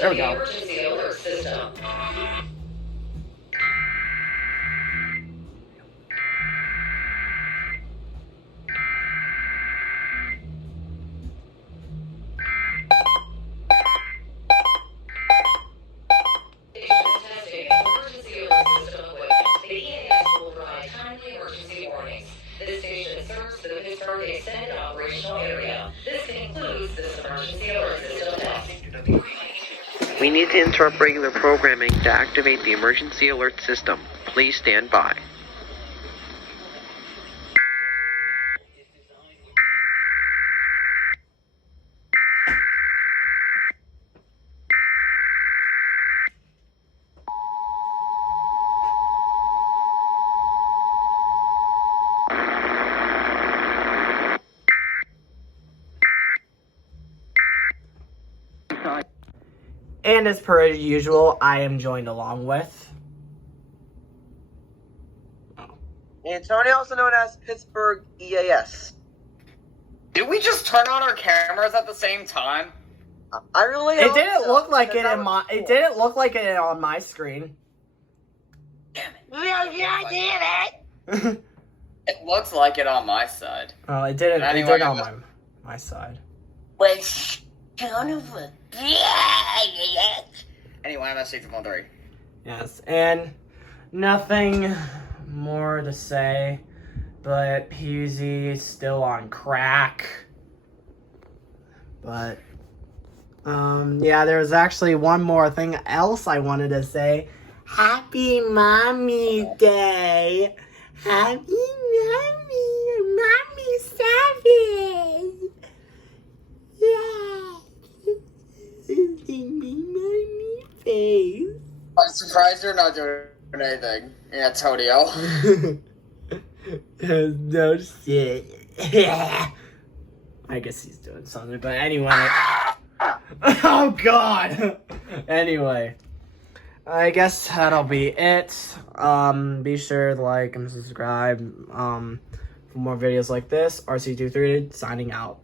There we go. Emergency alert system. Testing emergency alert system equipment. The EAS will provide timely emergency warnings. This station serves the Pittsburgh Extended Operational Area. This concludes this emergency alert system test. We need to interrupt regular programming to activate the emergency alert system. Please stand by. And as per usual, I am joined along with... Antonio, also known as Pittsburgh EAS. Did we just turn on our cameras at the same time? I really It hope didn't so, look like because it that in would my... be It cool. didn't look like it on my screen. Damn it. Oh, It looks like it on my side. it didn't. Anyway, It did on my side. Wait, son of a... Anyway, I'm at 613. Yes, and nothing more to say, but PZ is still on crack. But, yeah, there was actually one more thing else I wanted to say. Happy Mommy Day! Happy Mommy Savage! Yeah! Mommy face. I'm surprised you're not doing anything, Antonio. No shit. I guess he's doing something, but anyway. Oh god! Anyway. I guess that'll be it. Be sure to like and subscribe for more videos like this. RC23 signing out.